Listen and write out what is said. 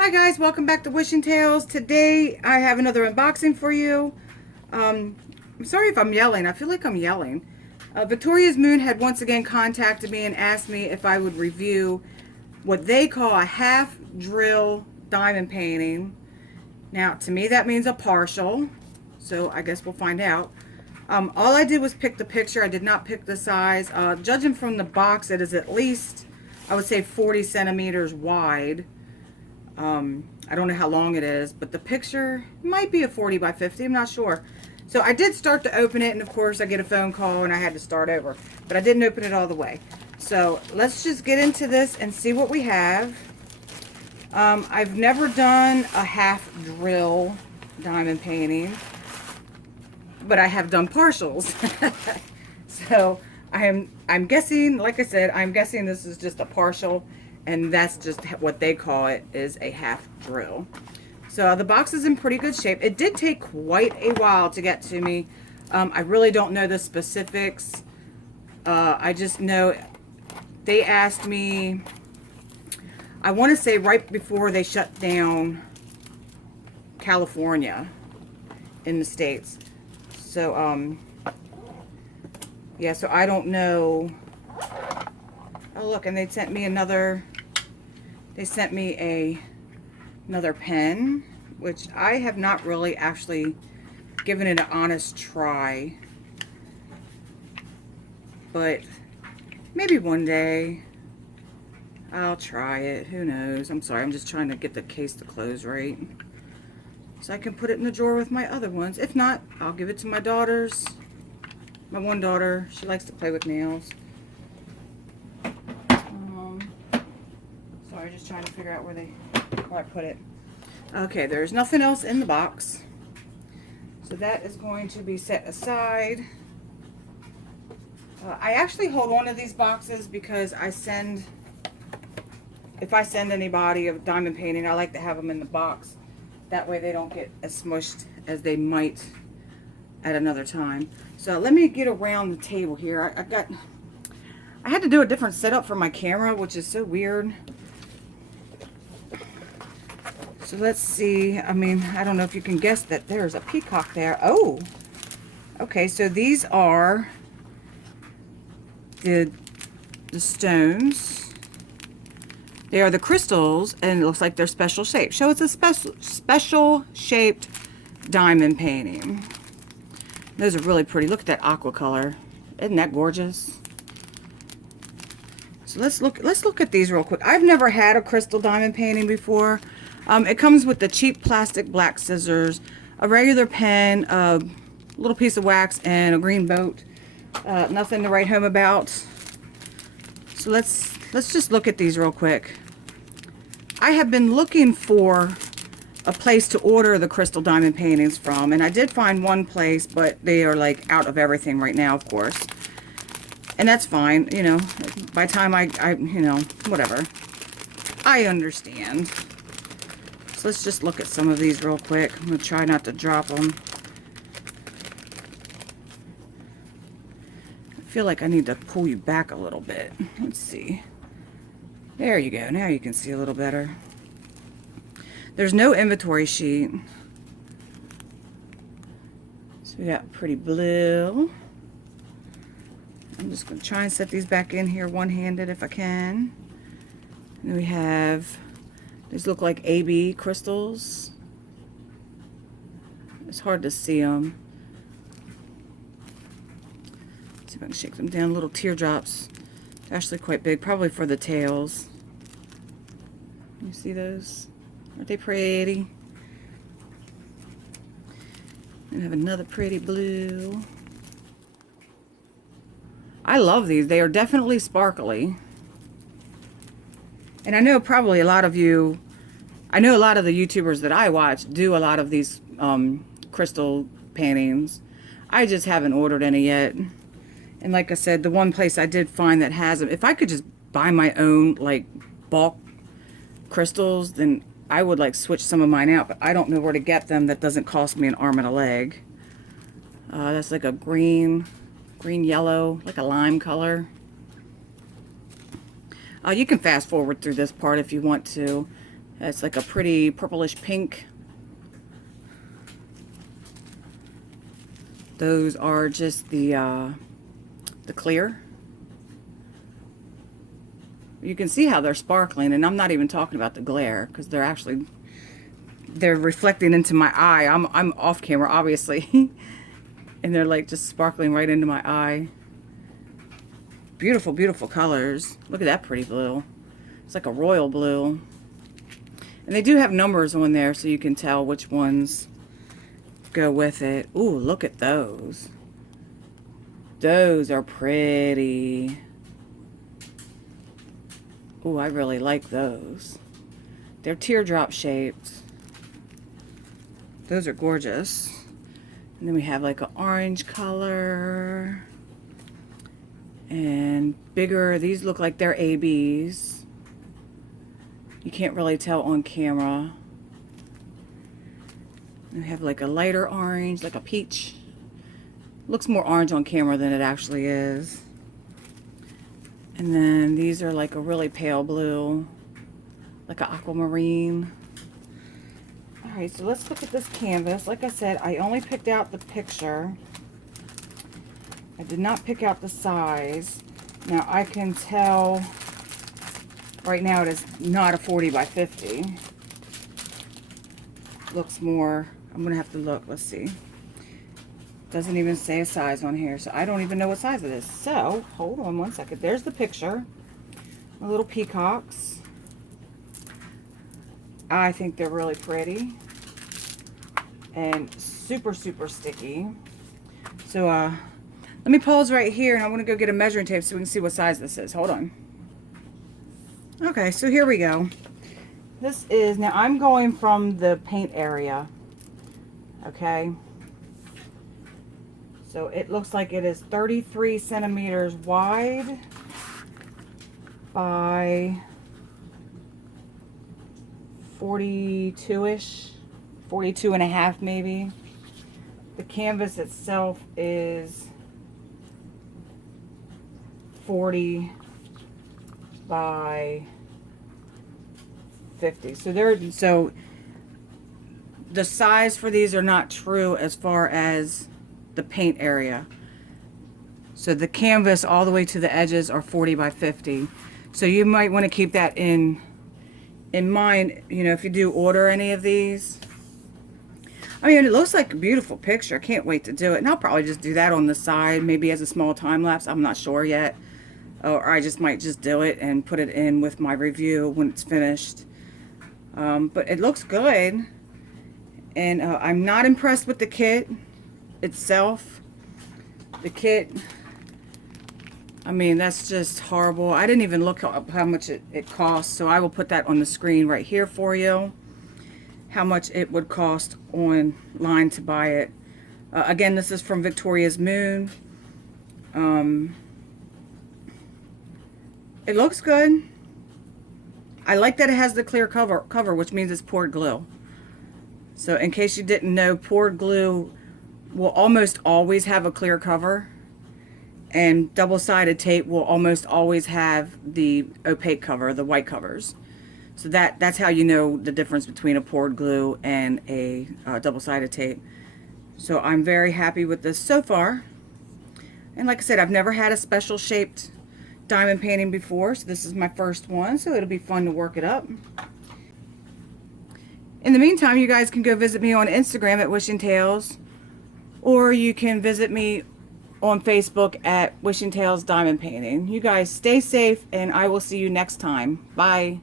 Hi guys, welcome back to Wishing Tales. Today I have another unboxing for you. I'm sorry if I'm yelling. I feel like I'm yelling. Victoria's Moon had once again contacted me and asked me if I would review what they call a half drill diamond painting. Now to me that means a partial, so I guess we'll find out. All I did was pick the picture. I did not pick the size. Judging from the box, it is at least, I would say, 40 centimeters wide. I don't know how long it is, but the picture might be a 40 by 50. I'm not sure. So I did start to open it, and of course I get a phone call and I had to start over. But I didn't open it all the way. So let's just get into this and see what we have. I've never done a half drill diamond painting, but I have done partials. So I'm guessing, like I said, I'm guessing this is just a partial, and that's just what they call it, is a half drill. So the box is in pretty good shape. It did take quite a while to get to me. I really don't know the specifics. I just know they asked me, I want to say right before they shut down California in the States. So, yeah, so I don't know. Oh, look, and they sent me another another pen, which I have not really actually given it an honest try. But maybe one day I'll try it. Who knows? I'm sorry, I'm just trying to get the case to close right, so I can put it in the drawer with my other ones. If not, I'll give it to my daughters. My one daughter, she likes to play with nails. Sorry, just trying to figure out where I put it. Okay, there's nothing else in the box, so that is going to be set aside. I actually hold on to these boxes because if I send anybody a diamond painting, I like to have them in the box. That way they don't get as smushed as they might at another time. So let me get around the table here. I had to do a different setup for my camera, which is so weird. So let's see. I mean, I don't know if you can guess that there's a peacock there. Oh, okay. So these are the stones. They are the crystals, and it looks like they're special shaped. So it's a special shaped diamond painting. Those are really pretty. Look at that aqua color. Isn't that gorgeous? So let's look at these real quick. I've never had a crystal diamond painting before. It comes with the cheap plastic black scissors, a regular pen, a little piece of wax, and a green boat. Nothing to write home about. So let's just look at these real quick. I have been looking for a place to order the crystal diamond paintings from, and I did find one place, but they are like out of everything right now, of course. And that's fine, you know. By the time I you know, whatever. I understand. So let's just look at some of these real quick. I'm going to try not to drop them. I feel like I need to pull you back a little bit. Let's see. There you go. Now you can see a little better. There's no inventory sheet. So we got pretty blue. I'm just going to try and set these back in here one-handed if I can. And we have, these look like AB crystals. It's hard to see them. Let's see if I can shake them down. Little teardrops. They're actually quite big, probably for the tails. You see those? Aren't they pretty? And I have another pretty blue. I love these. They are definitely sparkly. And I know probably a lot of you, I know a lot of the YouTubers that I watch do a lot of these crystal paintings. I just haven't ordered any yet. And like I said, the one place I did find that has them, if I could just buy my own like bulk crystals, then I would like switch some of mine out, but I don't know where to get them that doesn't cost me an arm and a leg. That's like a green yellow, like a lime color. You can fast forward through this part if you want to. It's like a pretty purplish pink. Those are just the clear. You can see how they're sparkling, and I'm not even talking about the glare, because they're reflecting into my eye. I'm off camera, obviously. And they're like just sparkling right into my eye. Beautiful, beautiful colors. Look at that pretty blue. It's like a royal blue. And they do have numbers on there so you can tell which ones go with it. Ooh, look at those. Those are pretty. Ooh, I really like those. They're teardrop shaped. Those are gorgeous. And then we have like an orange color. And bigger. These look like they're ABs. You can't really tell on camera. We have like a lighter orange, like a peach. Looks more orange on camera than it actually is. And then these are like a really pale blue, like an aquamarine. All right, so let's look at this canvas. Like I said, I only picked out the picture. I did not pick out the size. Now I can tell right now it is not a 40 by 50. Looks more, I'm gonna have to look, let's see. Doesn't even say a size on here, so I don't even know what size it is. So, hold on one second. There's the picture. The little peacocks. I think they're really pretty. And super, super sticky. So, let me pause right here, and I'm gonna go get a measuring tape so we can see what size this is. Hold on. Okay, so here we go. This is, now I'm going from the paint area. Okay. So it looks like it is 33 centimeters wide by 42-ish, 42 and a half maybe. The canvas itself is 40 by 50. So the size for these are not true as far as the paint area. So the canvas all the way to the edges are 40 by 50. So you might want to keep that in mind, you know, if you do order any of these. I mean, it looks like a beautiful picture. I can't wait to do it. And I'll probably just do that on the side, maybe as a small time lapse. I'm not sure yet. Or I just might just do it and put it in with my review when it's finished. But it looks good. And I'm not impressed with the kit itself. The kit, I mean, that's just horrible. I didn't even look up how much it costs, so I will put that on the screen right here for you, how much it would cost online to buy it. Again, this is from Victoria's Moon. It looks good. I like that it has the clear cover, which means it's poured glue. So in case you didn't know, poured glue will almost always have a clear cover, and double-sided tape will almost always have the opaque cover, the white covers. So that's how you know the difference between a poured glue and a double-sided tape. So I'm very happy with this so far. And like I said, I've never had a special shaped diamond painting before, so this is my first one, so it'll be fun to work it up. In the meantime, you guys can go visit me on Instagram at Wishing Tales, or you can visit me on Facebook at Wishing Tales Diamond Painting. You guys stay safe, and I will see you next time. Bye.